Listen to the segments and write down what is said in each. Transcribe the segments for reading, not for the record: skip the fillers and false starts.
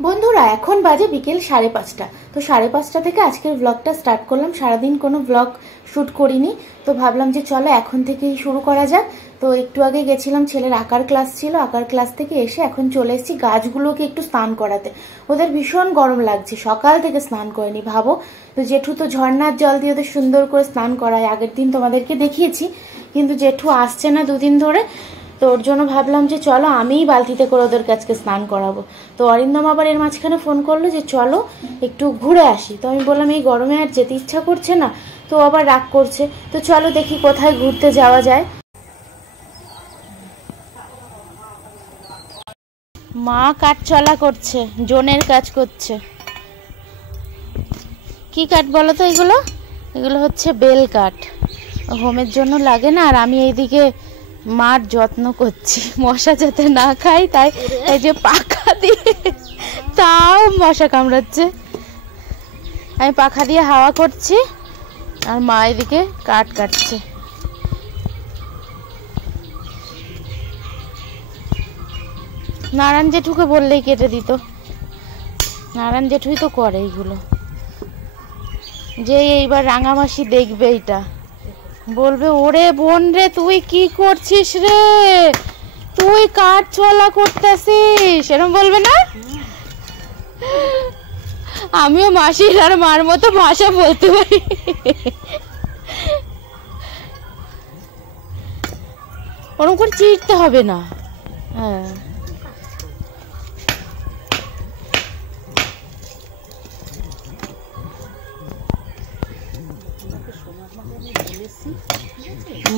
বন্ধুরা এখন বাজে বিকেল 5:30। তো 5:30 থেকে আজকের ব্লগটা স্টার্ট করলাম। সারাদিন কোনো ব্লগ শ্যুট করিনি, তো ভাবলাম যে চলো এখন থেকেই শুরু করা যাক। তো একটু আগে গেছিলাম, ছেলের আঁকার ক্লাস ছিল, আঁকার ক্লাস থেকে এসে এখন চলে এসেছি গাছগুলোকে একটু স্নান করাতে। ওদের ভীষণ গরম লাগছে, সকাল থেকে স্নান করেনি ভাবো। তো জেঠু তো ঝর্ণার জল দিয়ে ওদের সুন্দর করে স্নান করায়, আগের দিন তোমাদেরকে দেখিয়েছি, কিন্তু জেঠু আসছে না দুদিন ধরে। তো ওর জন্য ভাবলাম যে চলো আমিই বালতিতে করে ওদের কাছকে স্নান করাবো। তো অরিন্দম আবার এর মাঝখানে ফোন করলো যে চলো একটু ঘুরে আসি। তো আমি বললাম এই গরমে আর যেতে ইচ্ছা করছে না, তো আবার রাগ করছে। তো চলো দেখি কোথায় ঘুরতে যাওয়া যায়। মা কাঠ চলা করছে, জোনের কাজ করছে। কি কাঠ বলো তো এগুলো? এগুলো হচ্ছে বেল কাঠ, হোমের জন্য লাগে না। আর আমি এইদিকে মার যত্ন করছি মশা যাতে না খাই, তাই এই যে পাখা দিয়ে, তাও মশা কামড়াচ্ছে, আমি পাখা দিয়ে হাওয়া করছি আর মা এদিকে কাঠ কাটছে। নারায়ণ জেঠুকে বললেই কেটে দিত, নারায়ণ জেঠুই তো করে এইগুলো। যে এইবার রাঙামাসি দেখবে এইটা, বলবে ওরে বোন রে তুই কি করছিস রে, তুই কাঠ চলা করতেছিস, এরকম বলবে না? আমিও মাসির আর মার মতো ভাষা বলতে পারি। ওরকম করে চিড়তে হবে না। হ্যাঁ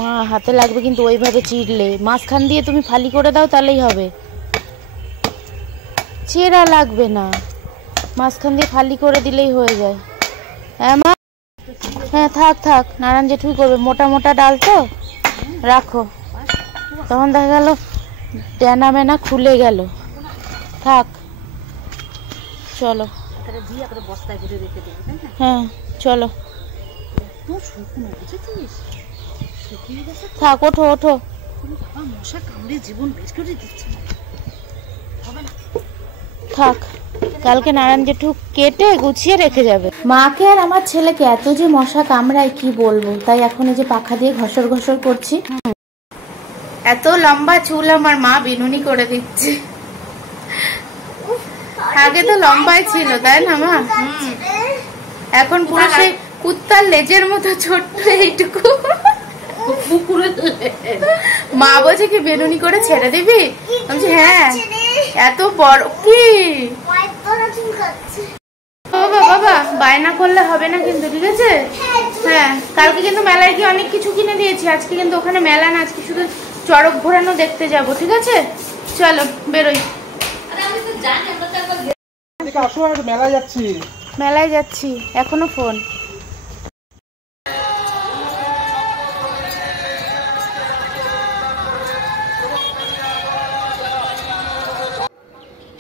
মা হাতে লাগবে কিন্তু ওইভাবে চিড়লে, মাঝখান দিয়ে তুমি ফালি করে দাও তাহলেই হবে, চেরা লাগবে না, মাঝখান দিয়ে ফালি করে দিলেই হয়ে যায়। হ্যাঁ মা, হ্যাঁ থাক থাক, নারায়ণ জেঠুই করবে, মোটা মোটা ডাল তো রাখো, তখন দেখা গেল ডেনা মেনা খুলে গেল। থাক চলো, হ্যাঁ চলো থাক, ওঠো ওঠো। থাক, কালকে নারায়ণ জেঠু কেটে গুছিয়ে রেখে যাবে। মাকে আর আমার ছেলেকে এত যে মশা কামড়ায় কি বলবো, তাই এখন এই যে পাখা দিয়ে ঘষর ঘষর করছি। এত লম্বা চুল আমার মা বিনুনি করে দিচ্ছে, আগে তো লম্বাই ছিল তাই না মা? এখন পুরো সেই কুত্তার লেজের মতো ছোট্ট এইটুকু। মা বলছে কি বেনুনি করে ছেড়ে দিবি? বলছি হ্যাঁ, এত বড় কি বাবা, বায়না করলে হবে না কিন্তু, ঠিক আছে? হ্যাঁ কালকে কিন্তু মেলায় গিয়ে অনেক কিছু কিনে দিয়েছি, আজকে কিন্তু ওখানে মেলা না, আজকে শুধু চড়ক ঘোরানো দেখতে যাব, ঠিক আছে? চলো বেরোই। মেলায় যাচ্ছি, এখনো ফোন।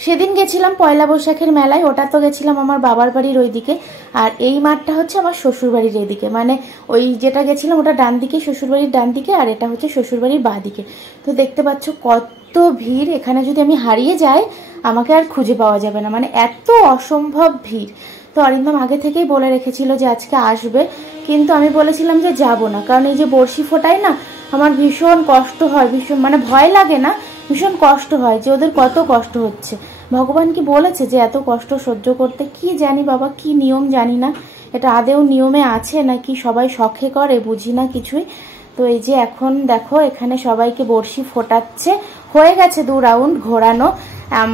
সেদিন গেছিলাম পয়লা বৈশাখের মেলায়, ওটা তো গেছিলাম আমার বাবার বাড়ির ওইদিকে, আর এই মাঠটা হচ্ছে আমার শ্বশুরবাড়ির এইদিকে, মানে ওই যেটা গেছিলাম ওটা ডান দিকে, শ্বশুরবাড়ির ডান দিকে, আর এটা হচ্ছে শ্বশুরবাড়ির বাঁ দিকে। তো দেখতে পাচ্ছ কত ভিড়, এখানে যদি আমি হারিয়ে যাই আমাকে আর খুঁজে পাওয়া যাবে না, মানে এত অসম্ভব ভিড়। তো অরিন্দম আগে থেকেই বলে রেখেছিল যে আজকে আসবে, কিন্তু আমি বলেছিলাম যে যাব না, কারণ এই যে বড়শি ফোটাই না, আমার ভীষণ কষ্ট হয়, ভীষণ মানে ভয় লাগে না, ভীষণ কষ্ট হয় যে ওদের কত কষ্ট হচ্ছে। ভগবান কি বলেছে যে এত কষ্ট সহ্য করতে? কি জানি বাবা, কি নিয়ম জানি না, এটা আদেও নিয়মে আছে নাকি সবাই শখে করে, বুঝি না কিছুই। তো এই যে এখন দেখো এখানে সবাইকে বড়শি ফোটাচ্ছে, হয়ে গেছে 2 রাউন্ড ঘোরানো,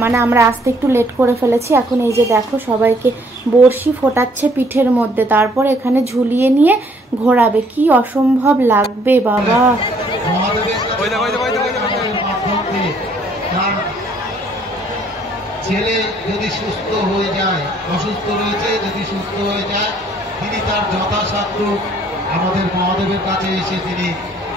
মানে আমরা আসতে একটু লেট করে ফেলেছি। এখন এই যে দেখো সবাইকে বড়শি ফোটাচ্ছে পিঠের মধ্যে, তারপর এখানে ঝুলিয়ে নিয়ে ঘোরাবে, কি অসম্ভব লাগবে বাবা। ছেলে যদি সুস্থ হয়ে যায়, অসুস্থ রয়েছে যদি সুস্থ হয়ে যায়, তিনি তার যথাসাধ্য আমাদের মহাদেবের কাছে এসে তিনি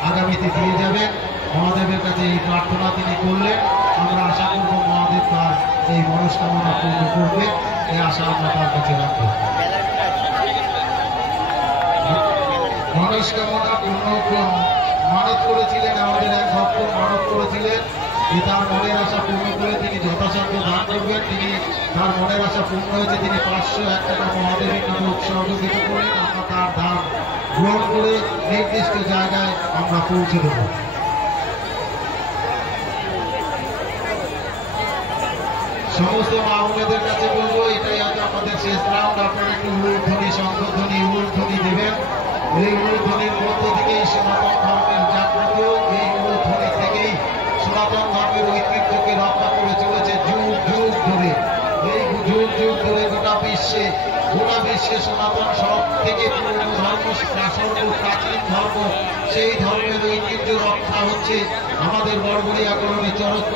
আগামীতে দিয়ে যাবেন। মহাদেবের কাছে এই প্রার্থনা তিনি করলেন, আমরা আশা করব মহাদেব তার এই মনস্কামনা পূর্ণ করবে, এই আশা আমরা তার কাছে রাখব। মনস্কামনা পূর্ণ মানত করেছিলেন, আমাদের এক ভক্ত মানত করেছিলেন যে তার মনের আশা পূর্ণ করে তিনি যথাসাধ্য দান করবেন। তিনি তার মনের আশা পূর্ণ হয়েছে, তিনি 501 টাকা মহাদেবের নামে উৎসর্গিত করলেন। আমরা তার দান গ্রহণ করে নির্দিষ্ট জায়গায় আমরা পৌঁছে দেব। সমস্ত মা বোনেদের কাছে বলবো, এটাই আজ আমাদের শেষ রাউন্ড। আপনারা একটু উলুধ্বনি, শঙ্খধ্বনি, উলুধ্বনি দেবেন। এই উলুধ্বনির মধ্য থেকেই সনাতন ধর্মের জাগ্রত, এই উলুধ্বনি থেকেই সনাতন ধর্মের ঐতিহ্যকে রক্ষা করে চলেছে যুগ যুগ ধরে। এই যুগ যুগ ধরে গোটা বিশ্বে সনাতন সব থেকে পুরনো ধর্ম, সর্বপ্রাচীন ধর্ম, সেই ধর্মের ঐতিহ্য রক্ষা হচ্ছে আমাদের বড়বড়িয়া করণে চরক।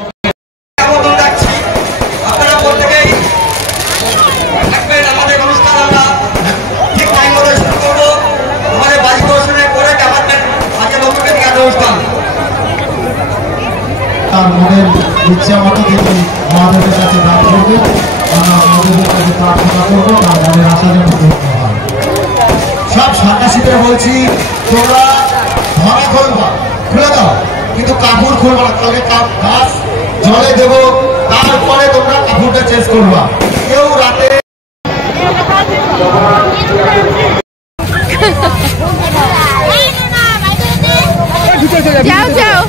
তার মনের ইচ্ছা মতো তিনি মহাদেবের কাছে দান করবেন। আমরা মহাদেবের কাছে প্রার্থনা করবো তার মনের আশা যেন পূর্ণ হয়। সব সন্ন্যাসীদের বলছি, তোমরা ধরা খুলবা, খুলে দাও, কিন্তু কাপড় খুলবা না। তাহলে গাছ জলে দেবো, তারপরে তোমরা কাপড়টা চেঞ্জ করবা। কেউ রাতে যাও যাও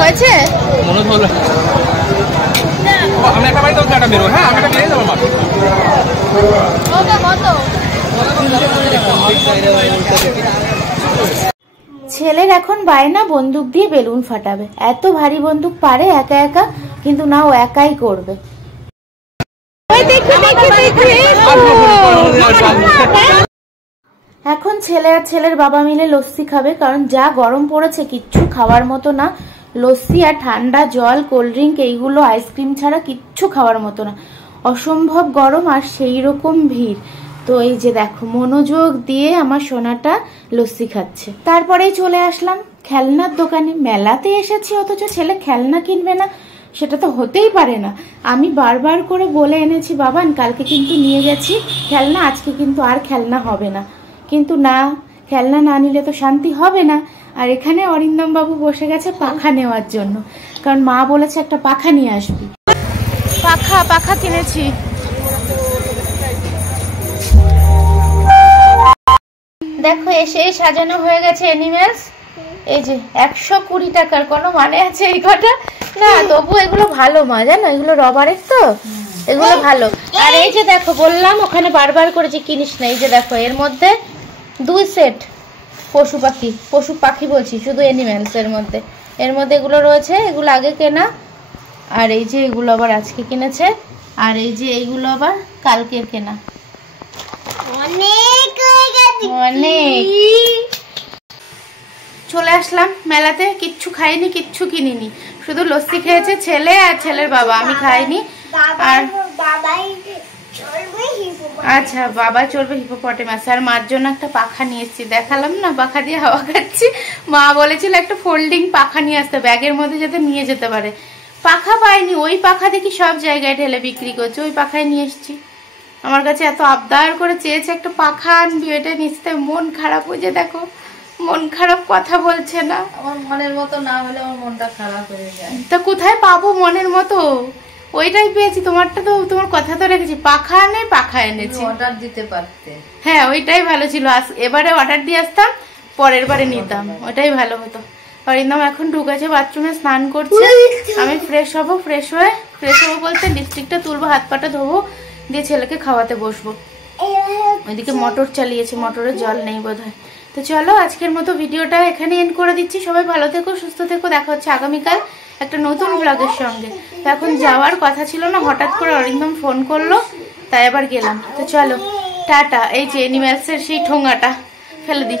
হয়েছে মনে হলো আমি একটা বাড়ি তো একটা বেরো। হ্যাঁ আমি একটা বেরিয়ে যাবো মাঠ। ছেলের এখন বায়না বন্দুক দিয়ে বেলুন ফাটাবে। এত ভারী বন্দুক পারে একা একা, কিন্তু না ও একাই করবে। এখন ছেলে আর ছেলের বাবা মিলে লস্যি খাবে, কারণ যা গরম পড়েছে কিচ্ছু খাওয়ার মতো না। লস্যি আর ঠান্ডা জল, কোল্ড ড্রিঙ্ক, এইগুলো আইসক্রিম ছাড়া কিচ্ছু খাওয়ার মতো না। অসম্ভব গরম আর সেই রকম ভিড়। তো এই যে দেখো মনোযোগ দিয়ে আমার সোনাটা লস্যি খাচ্ছে। তারপরেই চলে আসলাম খেলনার দোকানে। মেলাতে এসেছি অথচ ছেলে খেলনা কিনবে না, সেটা তো হতেই পারে না। আমি বারবার করে বলে এনেছি, বাবান কালকে কিন্তু নিয়ে গেছি খেলনা, আজকে কিন্তু আর খেলনা হবে না। কিন্তু না, খেলনা না নিলে তো শান্তি হবে না। আর এখানে অরিন্দম বাবু বসে গেছে পাখা নেওয়ার জন্য, কারণ মা বলেছে একটা পাখা নিয়ে আসবি। পাখা কিনেছি। দেখো এসে সাজানো হয়ে গেছে অ্যানিমেলস। এই যে 120 টাকার, কোনো মানে আছে এই কটা না? তবু এগুলো ভালো মা, জানো এগুলো রবারের তো, এগুলো ভালো। আর এই যে দেখো বললাম ওখানে বারবার করে যে কিনিস না, এই যে দেখো এর মধ্যে 2 সেট পশু পাখি বলছি, শুধু অ্যানিমেলস এর মধ্যে এগুলো রয়েছে। এগুলো আগে কেনা, আর এই যে এগুলো আবার আজকে কিনেছে, আর এই যে এইগুলো আবার কালকের কেনা। অনেক চলে আসলাম মেলাতে। কিচ্ছু খাইনি, কিচ্ছু কিনিনি, শুধু লস্যি খেয়েছে ছেলে আর ছেলের বাবা, আমি খাইনি। আর আচ্ছা বাবা চলবে হিপোপটেমাস। আর মার জন্য একটা পাখা নিয়ে এসেছি, দেখালাম না, পাখা দিয়ে হাওয়া খাচ্ছি। মা বলেছিল একটা ফোল্ডিং পাখা নিয়ে আসতে, ব্যাগের মধ্যে যাতে নিয়ে যেতে পারে। পাখা পাইনি, ওই পাখা দেখি সব জায়গায় ঢেলে বিক্রি করছে, ওই পাখায় নিয়ে এসেছি। আমার কাছে এত আবদার করে চেয়েছে একটা পাখা আনবি, ওইটা নিতে মন খারাপ হয়ে যায়। দেখো মন খারাপ, কথা বলছে না। আমার মনের মতো না হলে আমার মনটা খারাপ হয়ে যায়। তা কোথায় পাবো মনের মতো? ওইটাই পেয়েছি, তোমারটা তো তোমার কথা তো রেখেছি। পাখা এনেছি। অর্ডার দিতে পারতে। হ্যাঁ ওইটাই ভালো ছিল, এবারে অর্ডার দিয়ে আসতাম, পরের বারে নিতাম, ওইটাই ভালো হতো। অরিন্দম এখন ঢুকেছে বাথরুমে, স্নান করছে। আমি ফ্রেশ হবো বলতে লিপস্টিকটা তুলবো, হাত পাটা ধোবো, দিয়ে ছেলেকে খাওয়াতে বসবো। ওইদিকে মোটর চালিয়েছে, মোটরের জল নেই বোধহয়। তো চলো আজকের মতো ভিডিওটা এখানে এন্ড করে দিচ্ছি। সবাই ভালো থেকো, সুস্থ থেকো। দেখা হচ্ছে আগামীকাল একটা নতুন ব্লগের সঙ্গে। তো এখন যাওয়ার কথা ছিল না, হঠাৎ করে অরিন্দম ফোন করলো, তাই আবার গেলাম। তো চলো টাটা। এই যে অ্যানিমেলসের সেই ঠোঙাটা ফেলে দিই।